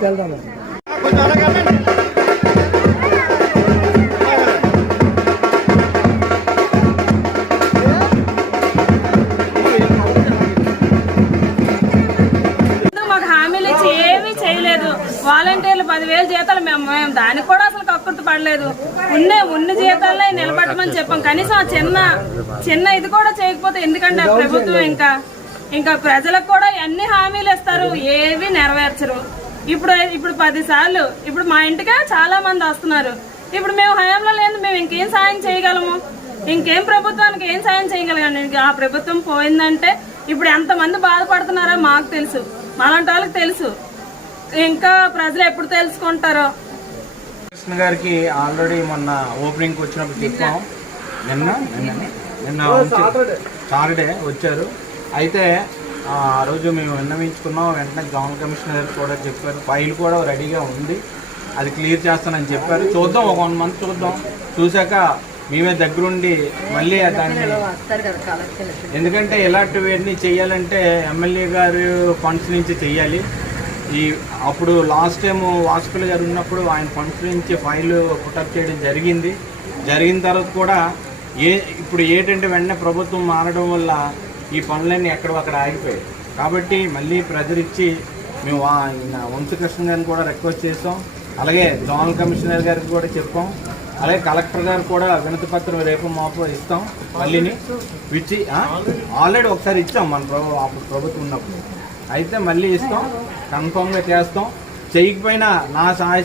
పథకాలు వాలంటీర్లు 10,000 జీతాలు మేము దానికి కూడా అసలు కక్కుర్తి పడలేదు. ఉన్న జీతాలనే నిలబెట్టమని చెప్పాం. కనీసం ఆ చిన్న ఇది కూడా చేయకపోతే ఎందుకంటే ఆ ప్రభుత్వం ఇంకా ప్రజలకు కూడా ఎన్ని హామీలు ఇస్తారు, ఏవి నెరవేర్చరు. ఇప్పుడు 10 సార్లు ఇప్పుడు మా ఇంటికే చాలా మంది వస్తున్నారు. ఇప్పుడు మేము హయాంలో లేదు, మేము ఇంకేం సాయం చేయగలము? ఇంకేం ప్రభుత్వానికి ఏం సాయం చేయగలగాలి? ఆ ప్రభుత్వం పోయిందంటే ఇప్పుడు ఎంతమంది బాధపడుతున్నారో మాకు తెలుసు, మాలాంటి వాళ్ళకి తెలుసు. ఇంకా ప్రజలు ఎప్పుడు తెలుసుకుంటారో. కృష్ణ గారికి ఆల్రెడీ మొన్న ఓపెనింగ్ వచ్చినప్పుడు చెప్పాం. నిన్న సాటర్డే వచ్చారు. అయితే ఆ రోజు మేము విన్నవించుకున్నాం. వెంటనే జాయింట్ కమిషనర్ కూడా చెప్పారు, ఫైల్ కూడా రెడీగా ఉంది, అది క్లియర్ చేస్తానని చెప్పారు. చూద్దాం, ఒక 1 మంత్ చూద్దాం. చూశాక మేమే దగ్గరుండి మళ్ళీ దాన్ని, ఎందుకంటే ఇలాంటివన్నీ చేయాలంటే ఎమ్మెల్యే గారు ఫండ్స్ నుంచి చెయ్యాలి. అప్పుడు లాస్ట్ టైం వాసుపల్లి గారు ఉన్నప్పుడు ఆయన ఫండ్స్ నుంచి ఫైల్ పుటప్ చేయడం జరిగిన తర్వాత కూడా ఇప్పుడు ఏంటంటే వెంటనే ప్రభుత్వం మారడం వల్ల ఈ పనులన్నీ ఎక్కడో ఆగిపోయాయి. కాబట్టి మళ్ళీ ప్రెజర్ ఇచ్చి మేము వంశకృష్ణ గారిని కూడా రిక్వెస్ట్ చేస్తాం. అలాగే జోనల్ కమిషనర్ గారికి కూడా చెప్పాం. అలాగే కలెక్టర్ గారు కూడా వినతి పత్రం రేపు మాపు ఇస్తాం. మళ్ళీని ఇచ్చి ఆల్రెడీ ఒకసారి ఇచ్చాం మన అప్పుడు ప్రభుత్వం ఉన్నప్పుడు. అయితే మళ్ళీ ఇస్తాం, కన్ఫర్మ్గా చేస్తాం. చేయకపోయినా నా సహాయ